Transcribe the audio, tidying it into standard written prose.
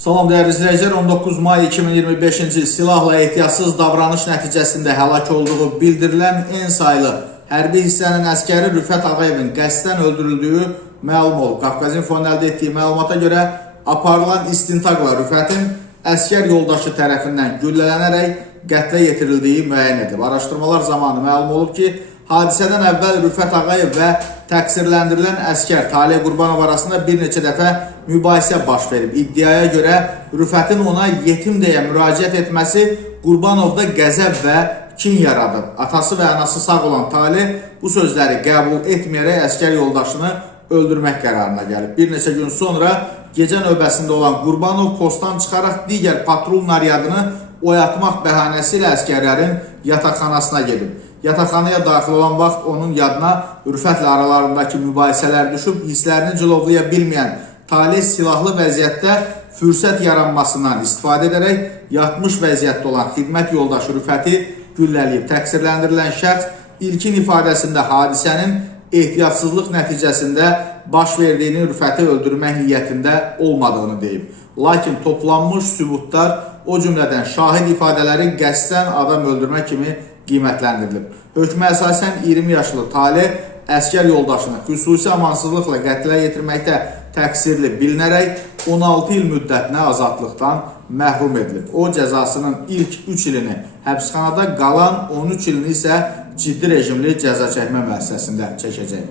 Salam dəyərli izləyicilər, 19 may 2025-ci il silahla ehtiyatsız davranış nəticəsində həlak olduğu bildirilən en saylı hərbi hissənin əskəri Rüfət Ağayevin qəsdən öldürüldüyü məlum olub. Qafqaz.info-nun əldə etdiyi məlumata görə aparılan istintaqla Rüfətin əskər yoldaşı tərəfindən güllələnərək qətlə yetirildiyi müəyyən edilib. Araşdırmalar zamanı məlum olub ki, hadisədən əvvəl Rüfət Ağayev və təqsirləndirilən əskər Taleh Qurbanov arasında bir neçə dəfə mübahisə baş verib. İddiaya görə Rüfətin ona yetim deyə müraciət etməsi Qurbanovda qəzəb və kin yaradıb. Atası və anası sağ olan Taleh bu sözləri qəbul etməyərək əskər yoldaşını öldürmək qərarına gəlib. Bir neçə gün sonra gecə növbəsində olan Qurbanov postdan çıxaraq digər patrul naryadını oyatmaq bəhanəsi ilə əskərlərin yataqxanasına gedib. Yataqxanaya daxil olan vaxt onun yadına Rüfətlə aralarındakı mübahisələr düşüb, hisslərini cilovlaya bilməyən Taleh silahlı vəziyyətdə fürsət yaranmasından istifadə edərək yatmış vəziyyətdə olan xidmət yoldaşı Rüfəti güllələyib. Təqsirləndirilən şəxs ilkin ifadəsində hadisənin ehtiyatsızlıq nəticəsində baş verdiyini, Rüfəti öldürmək niyyətində olmadığını deyib. Lakin toplanmış sübutlar, o cümlədən şahid ifadələri qəsdən adam öldürmə kimi qiymətləndirilib. Hökmə əsasən 20 yaşlı Taleh əskər yoldaşını xüsusi amansızlıqla qətlə yetirməkdə təqsirli bilinərək 16 il müddətinə azadlıqdan məhrum edilib. O cəzasının ilk 3 ilini həbsxanada, qalan 13 ilini isə ciddi rejimli cəza çəkmə müəssisəsində çəkəcək.